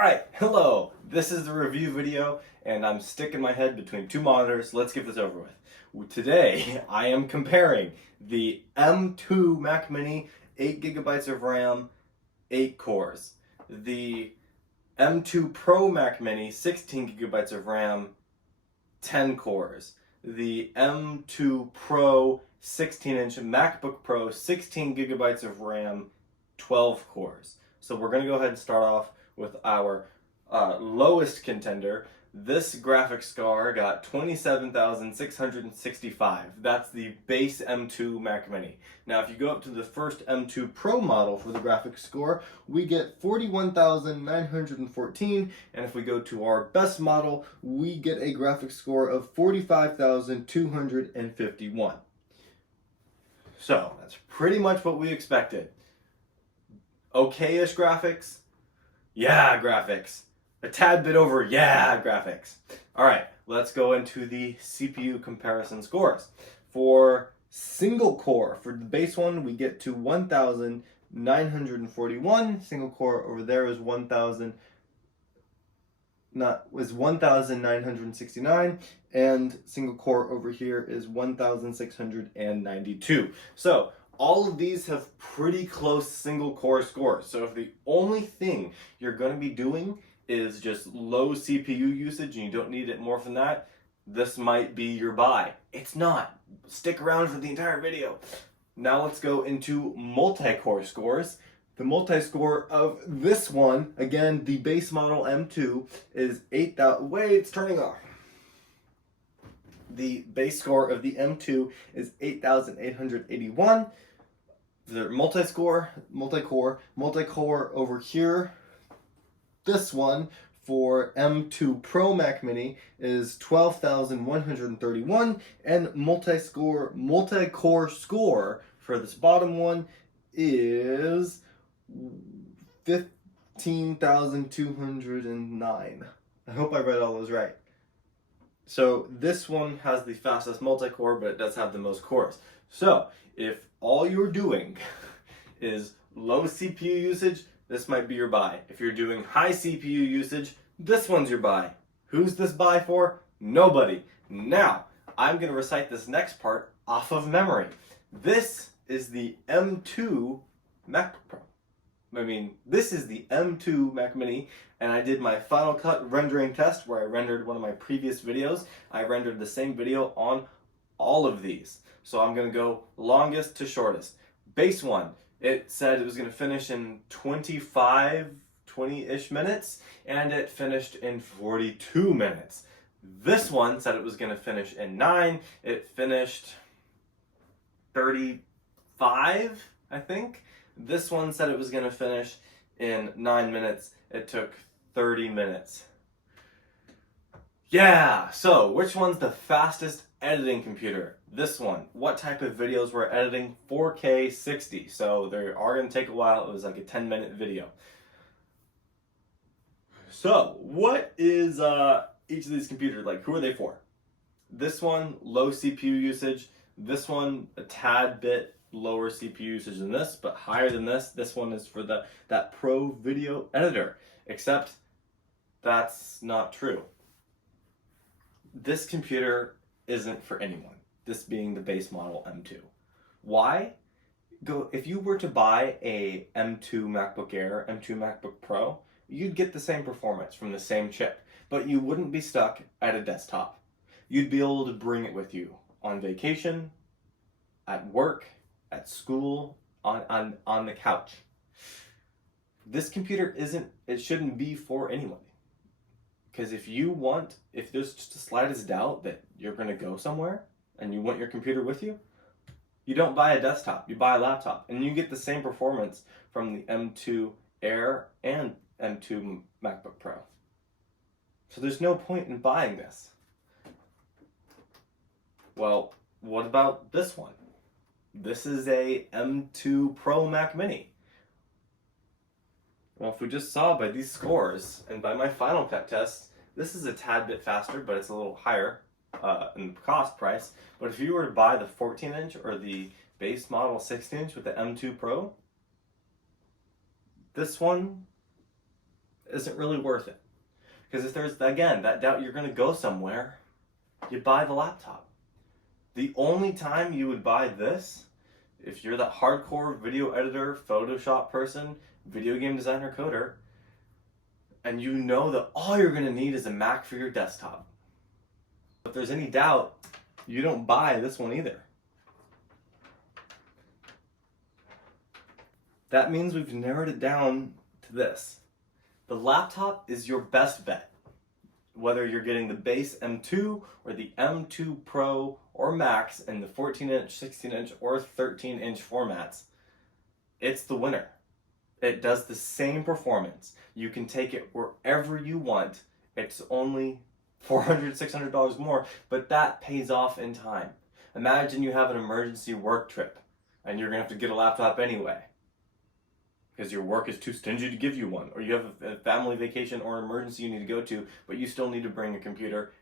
Alright, hello! This is the review video, and I'm sticking my head between two monitors. Let's get this over with. Today, I am comparing the M2 Mac Mini, 8GB of RAM, 8 cores. The M2 Pro Mac Mini, 16GB of RAM, 10 cores. The M2 Pro 16-inch MacBook Pro, 16GB of RAM, 12 cores. So we're going to go ahead and start off with our lowest contender. This graphics card got 27,665. That's the base M2 Mac Mini. Now if you go up to the first M2 Pro model for the graphics score, we get 41,914, and if we go to our best model, we get a graphics score of 45,251. So that's pretty much what we expected. Okay-ish graphics. Yeah, graphics. A tad bit over, yeah, graphics. Alright, let's go into the CPU comparison scores. For single core, for the base one, we get to 1,941. Single core over there is 1,969, and single core over here is 1,692. So all of these have pretty close single core scores. So if the only thing you're going to be doing is just low CPU usage and you don't need it more than that, this might be your buy. It's not. Stick around for the entire video. Now let's go into multi-core scores. The multi-score of this one, again, the base model M2 is 8,000. Wait, it's turning off. The base score of the M2 is 8,881. The multi-core over here, this one for M2 Pro Mac Mini is 12,131, and multi-core score for this bottom one is 15,209. I hope I read all those right. So this one has the fastest multi-core, but it does have the most cores. So if all you're doing is low CPU usage, this might be your buy. If you're doing high CPU usage, this one's your buy. Who's this buy for? Nobody. Now, I'm going to recite this next part off of memory. This is the M2 MacBook Pro. This is the M2 Mac Mini, and I did my Final Cut rendering test where I rendered one of my previous videos. I rendered the same video on all of these. So I'm going to go longest to shortest. Base one, it said it was going to finish in 20-ish minutes, and it finished in 42 minutes. This one said it was going to finish in 9. It finished 35, I think. This one said it was going to finish in 9 minutes. It took 30 minutes. Yeah, so which one's the fastest editing computer? This one. What type of videos we're editing? 4K 60. So they are going to take a while. It was like a 10-minute video. So what is each of these computers like? Who are they for? This one, low CPU usage. This one, a tad bit lower CPU usage than this, but higher than this. This one is for that pro video editor, except that's not true. This computer isn't for anyone, this being the base model M2. Why? If you were to buy a M2 MacBook Air, M2 MacBook Pro, you'd get the same performance from the same chip, but you wouldn't be stuck at a desktop. You'd be able to bring it with you on vacation, at work, at school, on the couch. This computer shouldn't be for anyone. Because if there's just the slightest doubt that you're going to go somewhere and you want your computer with you, you don't buy a desktop, you buy a laptop. And you get the same performance from the M2 Air and M2 MacBook Pro. So there's no point in buying this. Well, what about this one? This is a M2 Pro Mac Mini. Well, if we just saw by these scores and by my Final Cut test, this is a tad bit faster, but it's a little higher in cost price. But if you were to buy the 14-inch or the base model 16-inch with the M2 Pro, this one isn't really worth it. Because if there's, again, that doubt you're going to go somewhere, you buy the laptop. The only time you would buy this, if you're that hardcore video editor, Photoshop person, video game designer, coder, and you know that all you're going to need is a Mac for your desktop. If there's any doubt, you don't buy this one either. That means we've narrowed it down to this. The laptop is your best bet. Whether you're getting the base M2 or the M2 Pro or Max in the 14-inch, 16-inch, or 13-inch formats, it's the winner. It does the same performance. You can take it wherever you want. It's only $400, $600 more, but that pays off in time. Imagine you have an emergency work trip and you're going to have to get a laptop anyway because your work is too stingy to give you one, or you have a family vacation or emergency you need to go to, but you still need to bring a computer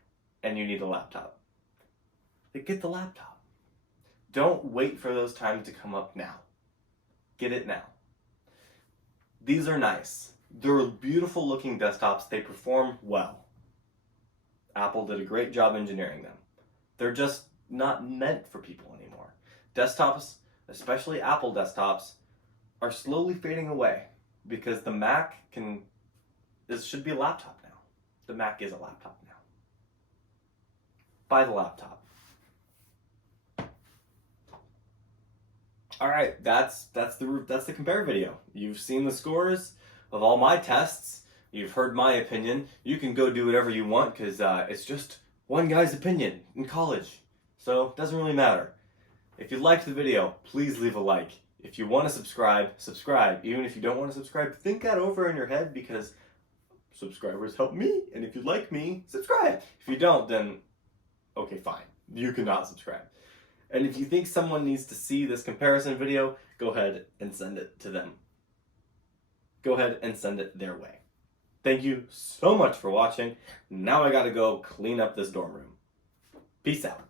and you need a laptop. Then get the laptop. Don't wait for those times to come up now. Get it now. These are nice. They're beautiful looking desktops. They perform well. Apple did a great job engineering them. They're just not meant for people anymore. Desktops, especially Apple desktops, are slowly fading away because the Mac this should be a laptop now. The Mac is a laptop now. Buy the laptop. All right, that's the compare video. You've seen the scores of all my tests. You've heard my opinion. You can go do whatever you want because it's just one guy's opinion in college. So it doesn't really matter. If you liked the video, please leave a like. If you want to subscribe, subscribe. Even if you don't want to subscribe, think that over in your head because subscribers help me. And if you like me, subscribe. If you don't, then okay, fine. You cannot subscribe. And if you think someone needs to see this comparison video, go ahead and send it to them. Go ahead and send it their way. Thank you so much for watching. Now I gotta go clean up this dorm room. Peace out.